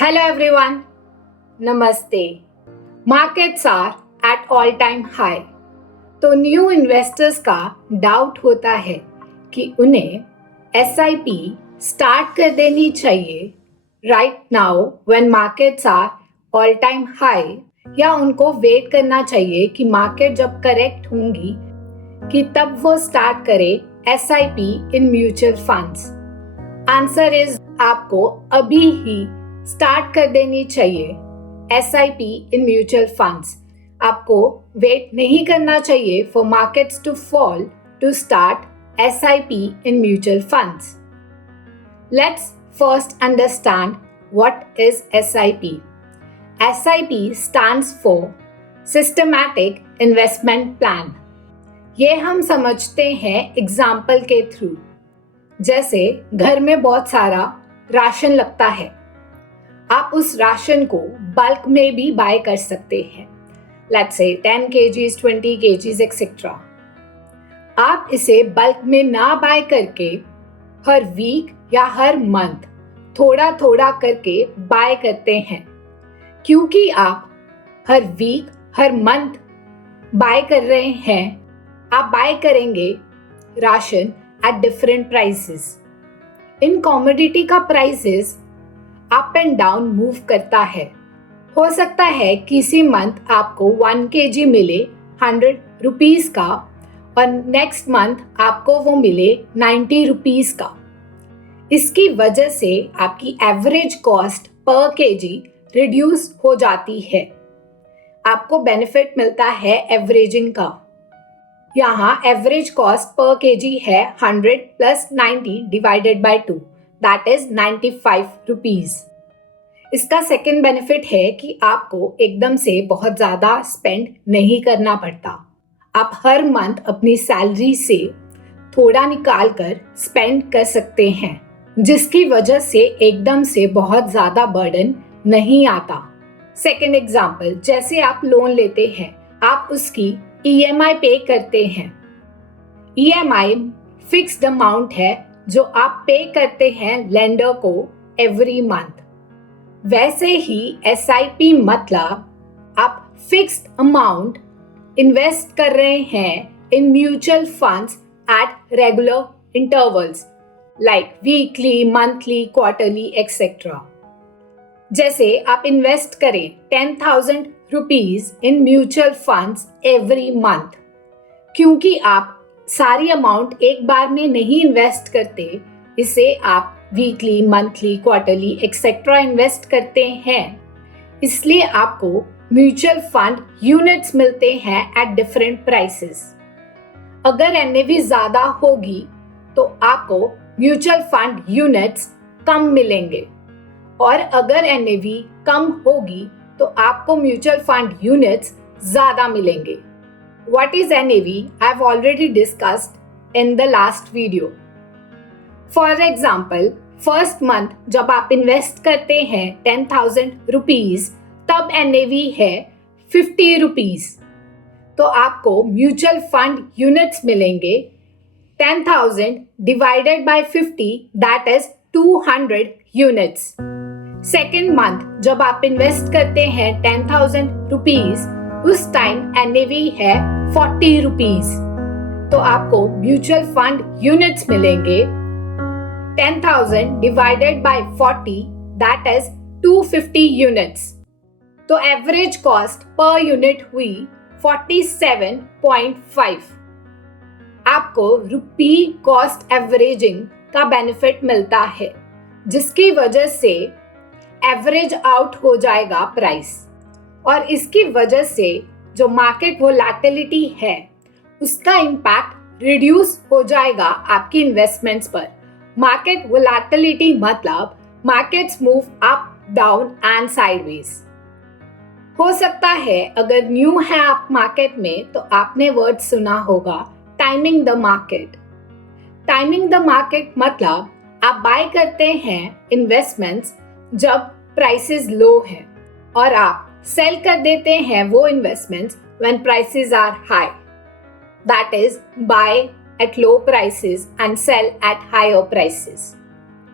Hello everyone, Namaste. Markets are at all time high. तो new investors का doubt होता है कि उन्हें SIP स्टार्ट कर देनी चाहिए right now when markets are all time high, या उनको वेट करना चाहिए कि मार्केट जब करेक्ट होंगी कि तब वो स्टार्ट करे SIP in mutual funds. Answer is आपको अभी ही स्टार्ट कर देनी चाहिए SIP इन म्यूचुअल फंड्स। आपको वेट नहीं करना चाहिए for markets to fall to start SIP in mutual funds. Let's first understand what is SIP. SIP stands for systematic investment plan. ये हम समझते हैं एग्जाम्पल के थ्रू। जैसे घर में बहुत सारा राशन लगता है, आप उस राशन को बल्क में भी बाय कर सकते हैं, let's say 10 kgs, 20 kgs etcetera. आप इसे बल्क में ना बाय करके हर वीक या हर मंथ थोड़ा थोड़ा करके बाय करते हैं, क्योंकि आप हर वीक हर मंथ बाय कर रहे हैं। आप बाय करेंगे राशन एट डिफरेंट प्राइसेस। इन कमोडिटी का prices up and down move करता है। हो सकता है किसी मंथ आपको 1 kg मिले 100 रुपीज का और नेक्स्ट मंथ आपको वो मिले 90 रुपीज का। इसकी वजह से आपकी average cost per KG reduce हो जाती है। आपको बेनिफिट मिलता है एवरेजिंग का। यहाँ एवरेज कॉस्ट पर केजी है 100 plus 90 divided by 2, that is 95 rupees. इसका सेकेंड बेनिफिट है कि आपको एकदम से बहुत ज़्यादा स्पेंड नहीं करना पड़ता। आप हर मंथ अपनी सैलरी से थोड़ा निकाल कर स्पेंड कर सकते हैं, जिसकी वजह से एकदम से बहुत ज़्यादा बर्डन नहीं आता। सेकेंड एग्जाम्पल, जैसे आप लोन लेते हैं, आप उसकी EMI पे करते हैं। EMI फिक्स्ड अमाउंट है जो आप पे करते हैं लेंडर को एवरी मंथ। वैसे ही SIP मतलब आप फिक्स्ड अमाउंट इन्वेस्ट कर रहे हैं इन mutual funds at regular intervals like weekly, monthly, quarterly etcetera. जैसे आप इन्वेस्ट करें 10,000 rupees in mutual funds every month. क्योंकि आप सारी अमाउंट एक बार में नहीं इन्वेस्ट करते, इसे आप weekly, monthly, quarterly etcetera invest करते हैं, इसलिए आपको म्यूचुअल फंड यूनिट्स मिलते हैं एट डिफरेंट प्राइसेस। अगर NAV ज्यादा होगी तो आपको म्यूचुअल फंड यूनिट्स कम मिलेंगे, और अगर NAV कम होगी तो आपको म्यूचुअल फंड यूनिट्स ज्यादा मिलेंगे। What is NAV? I have already discussed in the last video. For example, first month जब आप इन्वेस्ट करते हैं 10,000 रुपीज, तब NAV है 50 रुपीज। तो आपको म्यूचुअल फंड यूनिट्स मिलेंगे 10,000 divided by 50, that is 200 units. Second month जब आप इन्वेस्ट करते हैं 10,000 रुपीज, उस टाइम NAV है 40 रुपीज। तो आपको म्यूचुअल फंड यूनिट्स मिलेंगे 10,000 divided by 40, that is 250 units. तो एवरेज कॉस्ट पर यूनिट हुई 47.5। आपको रुपी कॉस्ट एवरेजिंग का बेनिफिट मिलता है, जिसकी वजह से एवरेज आउट हो जाएगा प्राइस, और इसकी वजह से जो मार्केट वोलेटिलिटी है उसका इम्पैक्ट रिड्यूस हो जाएगा आपकी इन्वेस्टमेंट्स पर। मार्केट वोलेटिलिटी मतलब markets move up, down and sideways. हो सकता है अगर न्यू है आप मार्केट में तो आपने वर्ड सुना होगा timing the market. Timing the market मतलब आप बाय करते हैं इन्वेस्टमेंट्स जब प्राइसेस लो है, और आप सेल कर देते हैं वो investments when prices are high, that is buy at low prices and sell at higher prices.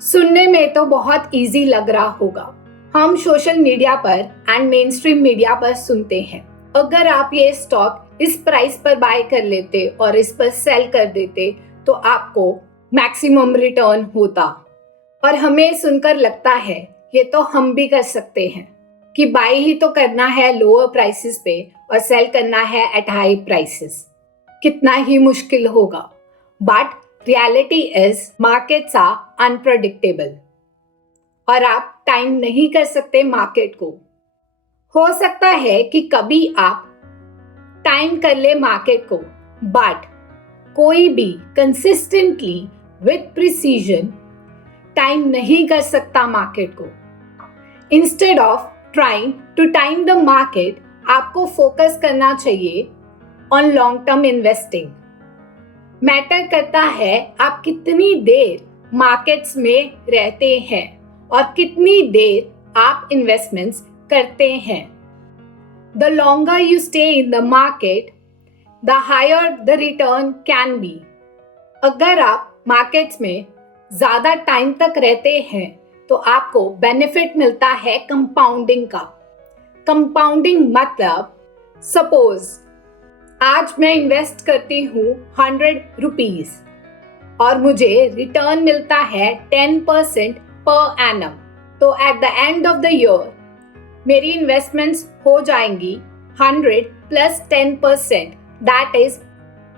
सुनने में तो बहुत इजी लग रहा होगा, हम सोशल मीडिया पर एंड मेन स्ट्रीम मीडिया पर सुनते हैं, अगर आप ये स्टॉक इस प्राइस पर बाय कर लेते और इस पर सेल कर देते तो आपको मैक्सिमम रिटर्न होता। और हमें सुनकर लगता है ये तो हम भी कर सकते हैं कि बाय ही तो करना है लोअर प्राइसेस पे और सेल करना है एट हाई प्राइसेस। कितना ही मुश्किल होगा। But reality is markets are unpredictable और आप टाइम नहीं कर सकते मार्केट को। हो सकता है कि कभी आप टाइम कर ले मार्केट को, बट कोई भी कंसिस्टेंटली विथ प्रिसीजन टाइम नहीं कर सकता मार्केट को। Instead of trying to time the market, आपको फोकस करना चाहिए on long term investing. Matter करता है आप कितनी देर मार्केट्स में रहते हैं और कितनी देर आप इन्वेस्टमेंट्स करते हैं। The longer you stay in the market, the higher the return can be. अगर आप मार्केट्स में ज़्यादा टाइम तक रहते हैं तो आपको बेनिफिट मिलता है कंपाउंडिंग का। कंपाउंडिंग मतलब सपोज आज मैं इन्वेस्ट करती हूँ 100 रुपीज और मुझे रिटर्न मिलता है 10% पर एनम, तो eight the end of the year मेरी इन्वेस्टमेंट्स हो जाएंगी 100 प्लस 10%, दैट इज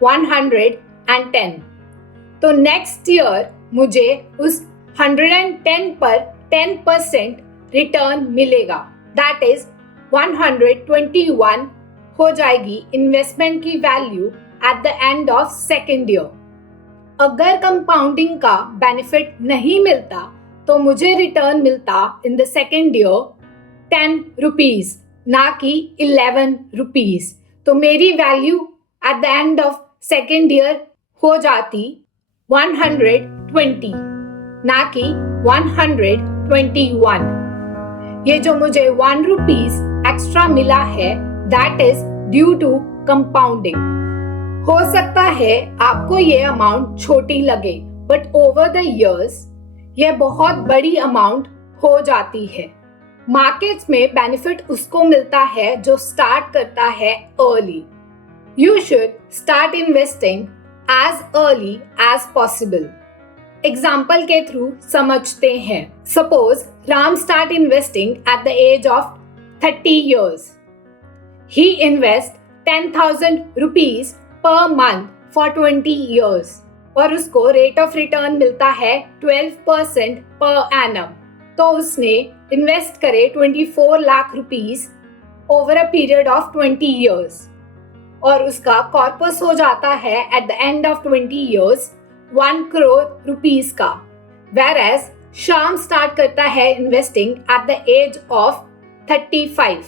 110। तो नेक्स्ट ईयर मुझे उस 110 पर 10% रिटर्न मिलेगा, दैट इज 121 हो जाएगी इन्वेस्टमेंट की value eight the end of second year. अगर कंपाउंडिंग का बेनिफिट नहीं मिलता तो मुझे रिटर्न मिलता in the second year 10 rupees, ना कि 11 रुपीज। तो मेरी value eight the end of second year हो जाती 120, ना कि 121। ये जो मुझे 1 रुपीज एक्स्ट्रा मिला है, that is due to compounding. हो सकता है आपको ये अमाउंट छोटी लगे, बट ओवर द इयर्स ये बहुत बड़ी अमाउंट हो जाती है। मार्केट्स में बेनिफिट उसको मिलता है जो स्टार्ट करता है early. You should start investing as early as possible. Example के थ्रू समझते हैं। Suppose Ram start investing at the age of 30 years. He invests 10,000 rupees per month for 20 years और उसको रेट ऑफ रिटर्न मिलता है 12% per annum। तो उसने invest करे 24 lakh rupees over a period of 20 years और उसका कॉर्पस हो जाता है at the end of 20 years 1 crore rupees का। Whereas श्याम स्टार्ट करता है investing at the age of 35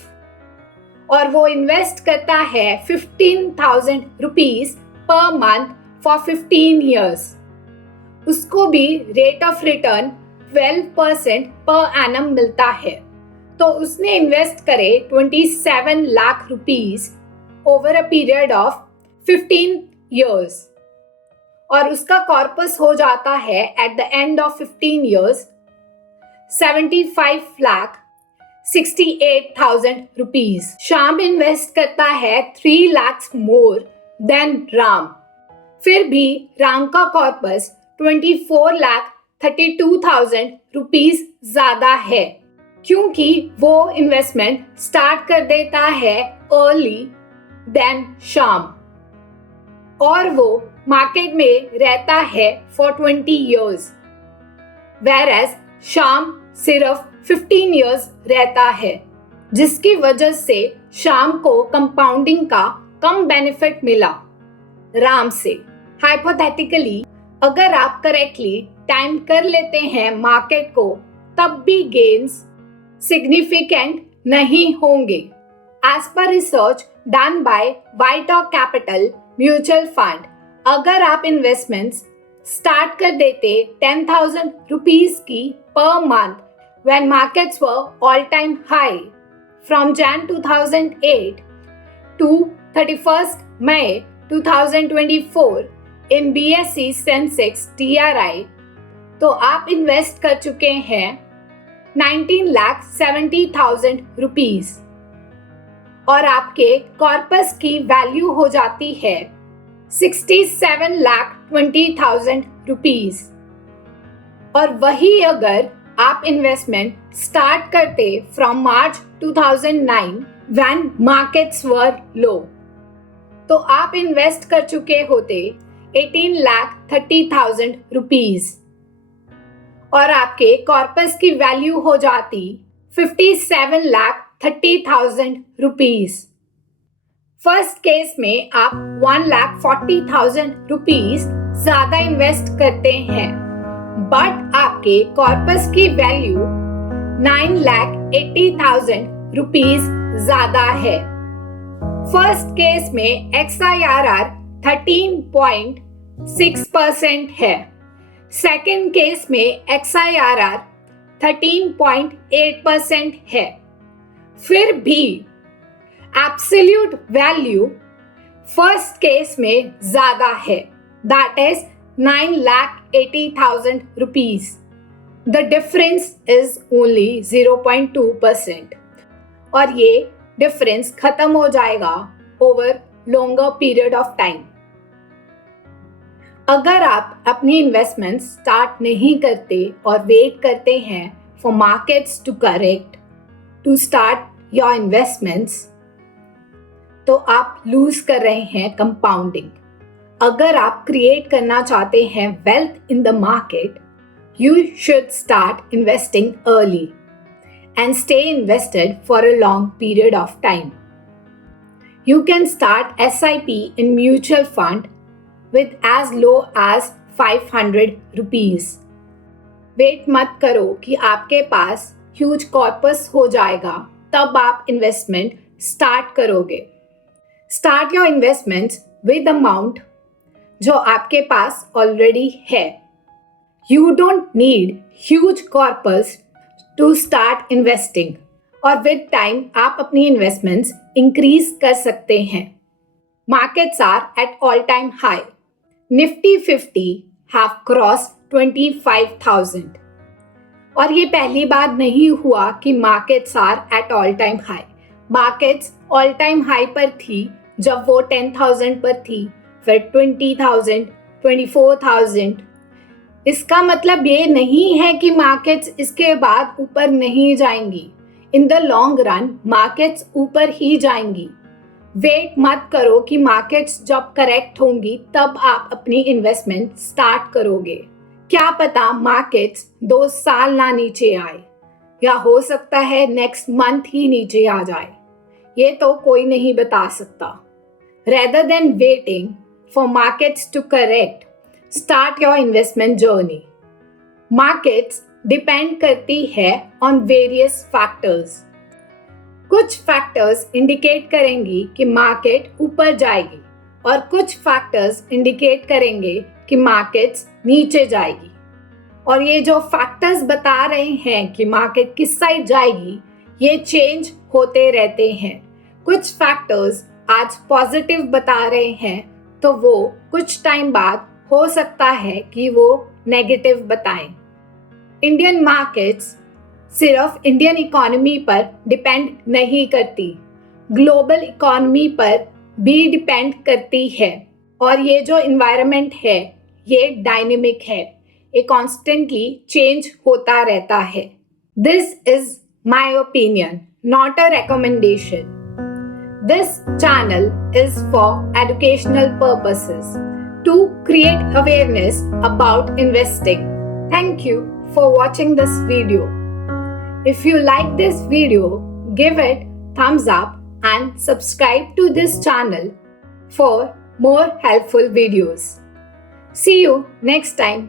और वो इन्वेस्ट करता है 15,000 rupees per month for 15 years। उसको भी rate of return 12% per annum मिलता है। तो उसने इन्वेस्ट करे 27 lakh rupees over a period of 15 years और उसका कॉर्पस हो जाता है at the end of 15 years 75,68,000 rupees. Shyam invest करता है 3 लाख मोर देन राम, फिर भी राम का कॉर्पस 24,32,000 रुपीज ज्यादा है, क्योंकि वो इन्वेस्टमेंट स्टार्ट कर देता है अर्ली देन श्याम और वो मार्केट में रहता है फॉर 20 years, whereas श्याम सिर्फ 15 years रहता है, जिसकी वजह से श्याम को कंपाउंडिंग का कम बेनिफिट मिला राम से। हाइपोथेटिकली अगर आप करेक्टली टाइम कर लेते हैं मार्केट को, तब भी गेन्स सिग्निफिकेंट नहीं होंगे। As per research done by White Oak Capital Mutual Fund, अगर आप इन्वेस्टमेंट्स स्टार्ट कर देते 10,000 रुपीज की per month when markets were all-time high from Jan 2008 to 31st May 2024 in BSE Sensex TRI, तो आप invest कर चुके हैं 19,70,000 रुपीज और आपके कॉर्पस की वैल्यू हो जाती है 67,20,000 रुपीज। और वही अगर आप इन्वेस्टमेंट स्टार्ट करते फ्रॉम मार्च 2009 व्हेन मार्केट्स वर लो, तो आप इन्वेस्ट कर चुके होते 18,30,000 रुपीज और आपके कॉर्पस की वैल्यू हो जाती 57,30,000 रुपीज। फर्स्ट केस में आप 1,40,000 रुपीज ज्यादा इन्वेस्ट करते हैं, बट आपके कॉर्पस की वैल्यू 9,80,000 रुपीज ज्यादा है। फर्स्ट केस में XIRR 13.6% है, सेकेंड केस में XIRR 13.8% है। फिर भी एब्सोल्यूट वैल्यू फर्स्ट केस में ज्यादा है, that is 9,80,000 rupees. The difference is only 0.2% और ये डिफरेंस खत्म हो जाएगा over longer period of time. अगर आप अपनी इन्वेस्टमेंट स्टार्ट नहीं करते और वेट करते हैं for markets to correct to start your investments, तो आप लूज कर रहे हैं कंपाउंडिंग। अगर आप क्रिएट करना चाहते हैं wealth in the market, you should start investing early and stay invested for a long period of time. You can start SIP in mutual fund with as low as 500 rupees. Wait मत करो कि आपके पास huge corpus हो जाएगा तब आप investment start करोगे। Start your investments with amount जो आपके पास ऑलरेडी है। You don't need huge corpus to start investing और with time आप अपनी investments increase कर सकते हैं। Markets are at all-time high. Nifty 50 have crossed 25,000 और ये पहली बार नहीं हुआ कि markets are at all-time high. Markets all-time high पर थी जब वो 10,000 पर थी, फिर 20,000, 24,000। इसका मतलब ये नहीं है कि मार्केट्स इसके बाद ऊपर नहीं जाएंगी। In the long run markets ऊपर ही जाएंगी। वेट मत करो कि मार्केट्स जब करेक्ट होंगी तब आप अपनी इन्वेस्टमेंट स्टार्ट करोगे। क्या पता मार्केट्स 2 साल ना नीचे आए, या हो सकता है नेक्स्ट मंथ ही नीचे आ जाए। ये तो कोई नहीं बता सकता। Rather than waiting for markets to correct, Start your investment journey. Markets depend करती है on various factors. कुछ factors indicate करेंगी कि market ऊपर जाएगी और कुछ factors indicate करेंगे कि markets नीचे जाएगी। और ये जो factors बता रहे हैं कि market किस साइड जाएगी, ये change होते रहते हैं। कुछ factors आज positive बता रहे हैं तो वो कुछ टाइम बाद हो सकता है कि वो नेगेटिव बताएं। इंडियन मार्केट्स सिर्फ इंडियन इकोनॉमी पर डिपेंड नहीं करती, ग्लोबल इकोनॉमी पर भी डिपेंड करती है। और ये जो इन्वायरमेंट है ये डायनेमिक है, ये कॉन्स्टेंटली चेंज होता रहता है। This is my opinion, not a recommendation. This channel is for educational purposes to create awareness about investing. Thank you for watching this video. If you like this video, give it thumbs up and subscribe to this channel for more helpful videos. See you next time.